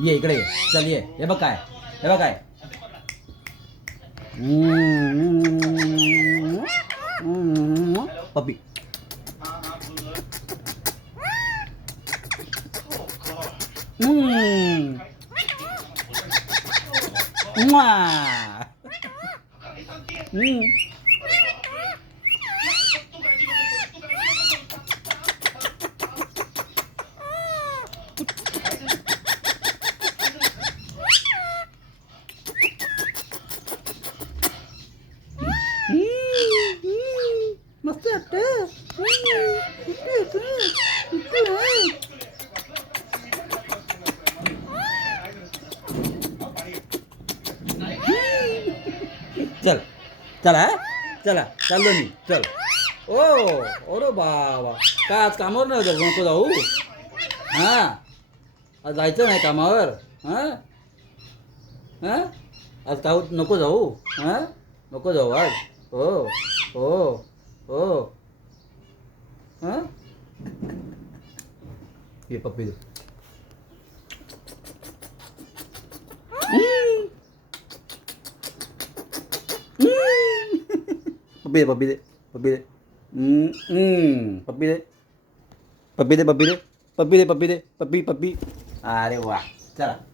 ये इकडे ये चल ये हे बघ काय हे बघ काय पप्पी मस्त वाटतं चल चला चला चाललो मी चल ओ अरे बाबा काय आज कामावर नको जाऊ हां आज जायचं नाही कामावर हां हां आज का नको जाऊ हां नको जाऊ आज हो हो हो हां ये पप्पी दे पप्पी दे पप्पी दे पप्पी दे पप्पी दे पप्पी दे पप्पी दे पप्पी दे पप्पी दे पप्पी पप्पी अरे वा चला